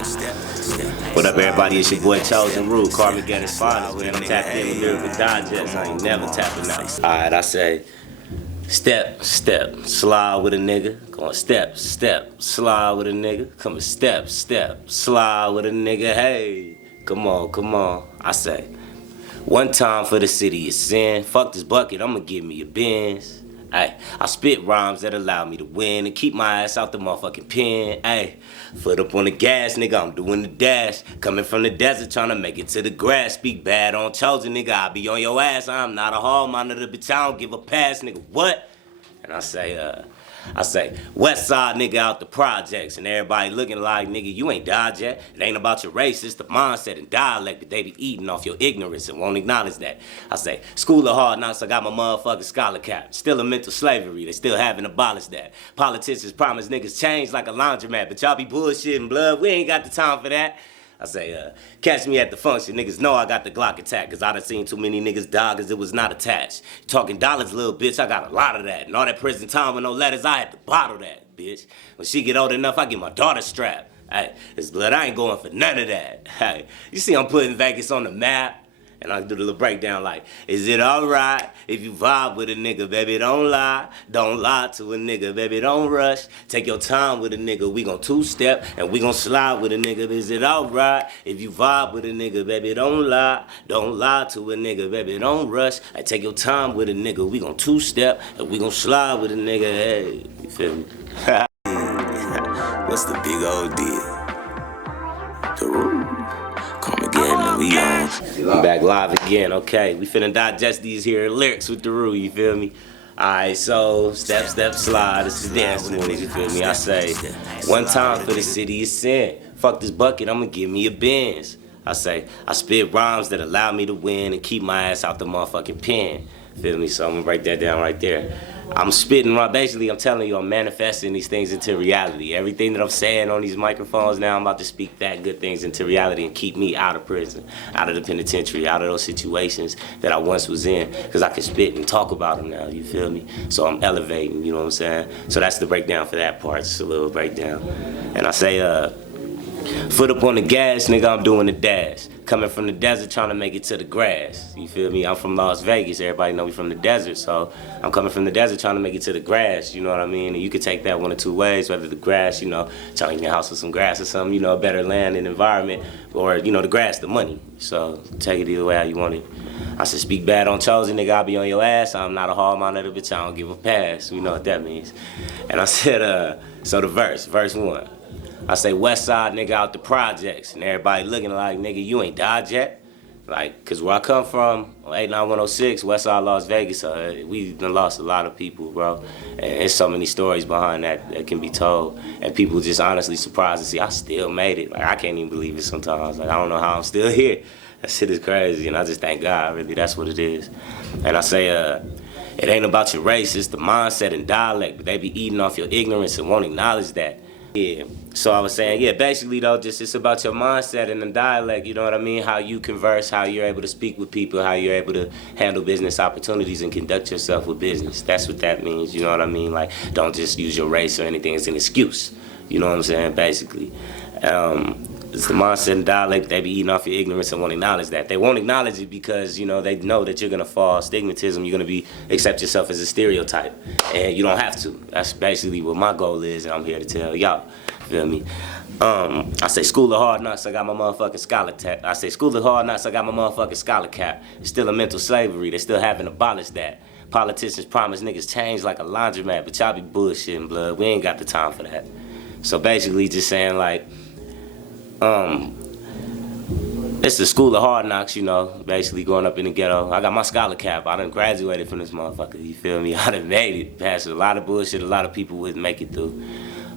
What up, everybody? It's your boy Chozen Rule, Carmen Get His Finest, man. I'm tapped in with Lyrical Digest. I ain't never tapping out. Alright, I say, step, step, slide with a nigga. Going step, step, slide with a nigga. Coming step, step, slide with a nigga. Hey, come on, come on. I say, one time for the city of sin. Fuck this bucket, I'ma give me a Benz. Ay, I spit rhymes that allow me to win and keep my ass out the motherfucking pen. Ay, foot up on the gas, nigga, I'm doing the dash. Coming from the desert, trying to make it to the grass. Speak bad on Chozen, nigga, I be on your ass. I'm not a hall monitor, bitch, I don't give a pass, nigga, what? And I say, West Side nigga out the projects, and everybody looking like, nigga, you ain't died yet. It ain't about your race, it's the mindset and dialect, but they be eating off your ignorance and won't acknowledge that. I say, school of hard knocks, I got my motherfucking scholar cap. Still a mental slavery, they still haven't abolished that. Politicians promise niggas change like a laundromat, but y'all be bullshitting, blood, we ain't got the time for that. I say, catch me at the function. Niggas know I got the Glock attack, cause I done seen too many niggas die cause it was not attached. Talking dollars, little bitch, I got a lot of that. And all that prison time with no letters, I had to bottle that, bitch. When she get old enough, I get my daughter strapped. Hey, it's blood, I ain't going for none of that. Hey, you see I'm putting Vegas on the map? And I do the little breakdown like, is it alright if you vibe with a nigga, baby, don't lie. Don't lie to a nigga, baby, don't rush. Take your time with a nigga, we gon' two-step and we gon' slide with a nigga. Is it alright if you vibe with a nigga, baby, don't lie. Don't lie to a nigga, baby, don't rush. I take your time with a nigga, we gon' two-step and we gon' slide with a nigga, hey, you feel me? What's the big old deal? The rule. Come again, and we on. I'm back live again, okay. We finna digest these here lyrics with the rule, you feel me? Alright, so, step, step, slide, this is dance moves, you feel me? I say, one time for the city of sin. Fuck this bucket, I'ma give me a Benz. I say, I spit rhymes that allow me to win and keep my ass out the motherfucking pen. Feel me? So I'm gonna write that down right there. I'm spitting, basically I'm telling you, I'm manifesting these things into reality. Everything that I'm saying on these microphones now, I'm about to speak that good things into reality and keep me out of prison, out of the penitentiary, out of those situations that I once was in, because I can spit and talk about them now, you feel me? So I'm elevating, you know what I'm saying? So that's the breakdown for that part, just a little breakdown. And I say, foot up on the gas, nigga, I'm doing the dash. Coming from the desert, trying to make it to the grass. You feel me? I'm from Las Vegas. Everybody know we from the desert, so I'm coming from the desert trying to make it to the grass, you know what I mean? And you could take that one of two ways, whether the grass, you know, trying to get your house with some grass or something, you know, better land and environment, or, you know, the grass, the money. So take it either way how you want it. I said, speak bad on Chozen, nigga, I'll be on your ass. I'm not a hall monitor, bitch, I don't give a pass. You know what that means. And I said, so the verse one. I say, West Side nigga out the projects, and everybody looking like, nigga, you ain't died yet? Like, cause where I come from, on 89106, West Side Las Vegas, we done lost a lot of people, bro. And there's so many stories behind that can be told. And people just honestly surprised to see I still made it. Like, I can't even believe it sometimes. Like, I don't know how I'm still here. That shit is crazy, and I just thank God, really, that's what it is. And I say, it ain't about your race, it's the mindset and dialect, but they be eating off your ignorance and won't acknowledge that. Yeah, so I was saying, yeah, basically though, just it's about your mindset and the dialect, you know what I mean? How you converse, how you're able to speak with people, how you're able to handle business opportunities and conduct yourself with business. That's what that means, you know what I mean? Like, don't just use your race or anything as an excuse, you know what I'm saying, basically. It's the mindset and dialect, they be eating off your ignorance and won't acknowledge that. They won't acknowledge it because, you know, they know that you're gonna fall stigmatism, you're gonna accept yourself as a stereotype. And you don't have to. That's basically what my goal is, and I'm here to tell y'all, feel me? I say school of hard knocks, I got my motherfucking scholar cap. I say school of hard knocks, I got my motherfucking scholar cap. It's still a mental slavery, they still haven't abolished that. Politicians promise niggas change like a laundromat, but y'all be bullshitting, blood. We ain't got the time for that. So basically just saying like, it's the school of hard knocks, you know, basically growing up in the ghetto. I got my scholar cap. I done graduated from this motherfucker, you feel me? I done made it past a lot of bullshit a lot of people wouldn't make it through.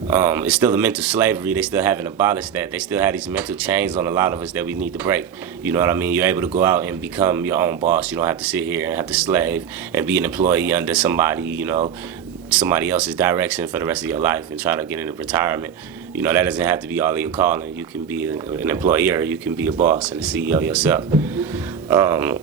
It's still a mental slavery. They still haven't abolished that. They still have these mental chains on a lot of us that we need to break. You know what I mean? You're able to go out and become your own boss. You don't have to sit here and have to slave and be an employee under somebody, you know, somebody else's direction for the rest of your life and try to get into retirement. You know, that doesn't have to be all of your calling. You can be an employer, you can be a boss and a CEO yourself. I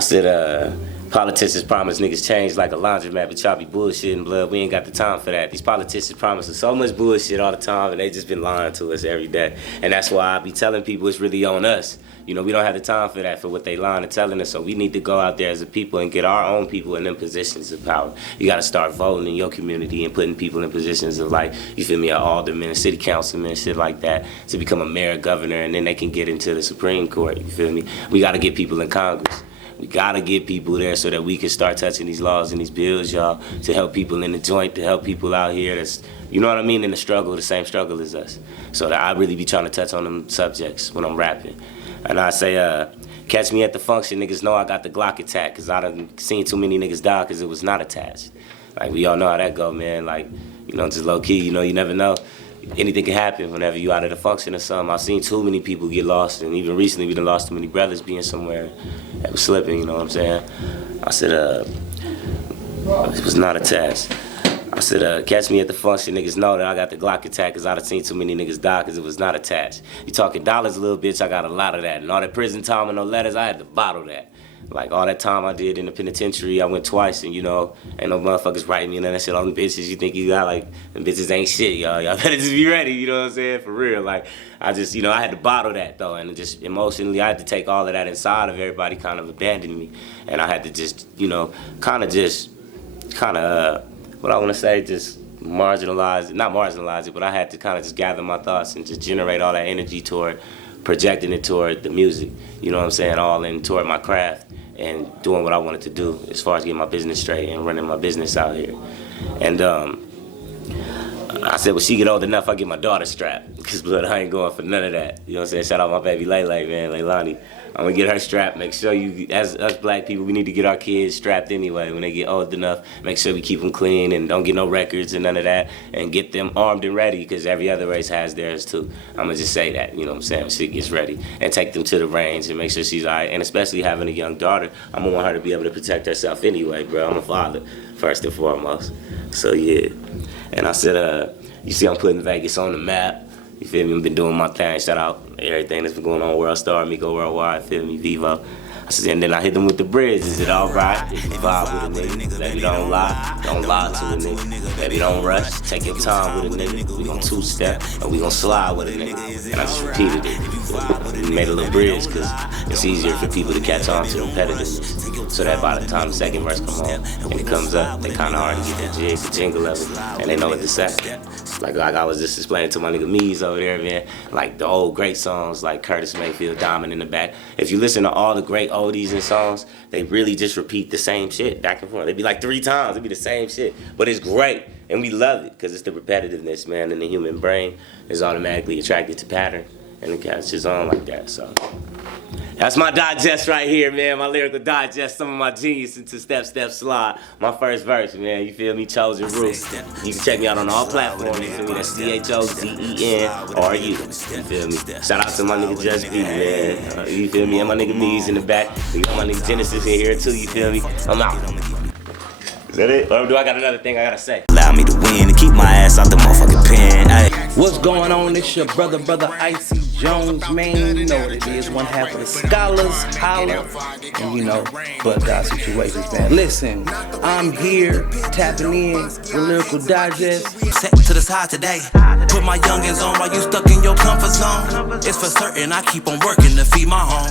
said, Politicians promise niggas change like a laundromat, but y'all be bullshitting, blood. We ain't got the time for that. These politicians promise us so much bullshit all the time, and they just been lying to us every day. And that's why I be telling people it's really on us. You know, we don't have the time for that, for what they lying and telling us. So we need to go out there as a people and get our own people in them positions of power. You got to start voting in your community and putting people in positions of, like, you feel me, an alderman, a city councilman, shit like that, to become a mayor, governor, and then they can get into the Supreme Court. You feel me? We got to get people in Congress. We gotta get people there so that we can start touching these laws and these bills, y'all, to help people in the joint, to help people out here that's, you know what I mean, in the struggle, the same struggle as us. So that I really be trying to touch on them subjects when I'm rapping. And I say, catch me at the function, niggas know I got the Glock attack, cause I done seen too many niggas die cause it was not attached. Like, we all know how that go, man. Like, you know, just low key, you know, you never know. Anything can happen whenever you out of the function or something. I've seen too many people get lost, and even recently we done lost too many brothers being somewhere that was slipping, you know what I'm saying? I said, it was not attached. I said, catch me at the function, niggas know that I got the Glock attack because I done seen too many niggas die because it was not attached. You talking dollars, little bitch, I got a lot of that. And all that prison time and no letters, I had to bottle that. Like, all that time I did in the penitentiary, I went twice, and, you know, ain't no motherfuckers writing me and that shit. All them bitches you think you got, like, them bitches ain't shit, y'all. Y'all better just be ready, you know what I'm saying? For real. Like, I just, you know, I had to bottle that, though, and just emotionally, I had to take all of that inside of everybody kind of abandoning me. And I had to just, you know, what I want to say, just not marginalize it, but I had to kind of just gather my thoughts and just generate all that energy toward projecting it toward the music, you know what I'm saying, all in toward my craft and doing what I wanted to do as far as getting my business straight and running my business out here. And I said, when she get old enough, I'll get my daughter strapped, because blood, I ain't going for none of that. You know what I'm saying? Shout out my baby Lele, man, Leilani. I'm gonna get her strapped. Make sure you, as us black people, we need to get our kids strapped anyway when they get old enough. Make sure we keep them clean and don't get no records and none of that, and get them armed and ready, because every other race has theirs too. I'm gonna just say that, you know what I'm saying, when she gets ready, and take them to the range and make sure she's all right. And especially having a young daughter, I'm gonna want her to be able to protect herself anyway, bro. I'm a father, first and foremost. So yeah. And I said, you see, I'm putting Vegas on the map. You feel me? I've been doing my thing. Shout out everything that's been going on, World Star, Miko Worldwide, feel me, Vivo. I said, and then I hit them with the bridge. Is it all right? If you vibe with a nigga, baby, don't lie to a nigga. Baby, don't rush. Take your time with a nigga. We gon' two-step, and we gon' slide with a nigga. And I just repeated it. We made a little bridge, because it's easier for people to catch on to the repetitiveness. So that by the time the second verse come on and it comes up, they kind of already get the jingle of it, and they know what to say. Like I was just explaining to my nigga Mees over there, man, like the old great songs like Curtis Mayfield, Diamond in the Back. If you listen to all the great oldies and songs, they really just repeat the same shit back and forth. They'd be like 3 times, it'd be the same shit. But it's great, and we love it, because it's the repetitiveness, man, and the human brain is automatically attracted to pattern, and it catches on like that, so. That's my digest right here, man. My lyrical digest, some of my genius into Step Step Slide. My first verse, man. You feel me? Chozen Roof. You can check me out on all platforms. You feel me? That's CHOZENRU. You feel me? Shout out to my nigga Just B, man. You feel me? And my nigga Mees in the back. We got my nigga Genesis in here too. You feel me? I'm out. Is that it? Or do I got another thing I gotta say? Allow me to win and keep my ass out the motherfucking pen. Ay. What's going on? It's your brother Icy Jones, man. You know what it is. One half of the scholars, holla, and you know, but God situations, man. Listen, I'm here tapping in with Lyrical Digest. Set to the side today. Put my youngins on while you stuck in your comfort zone. It's for certain I keep on working to feed my home.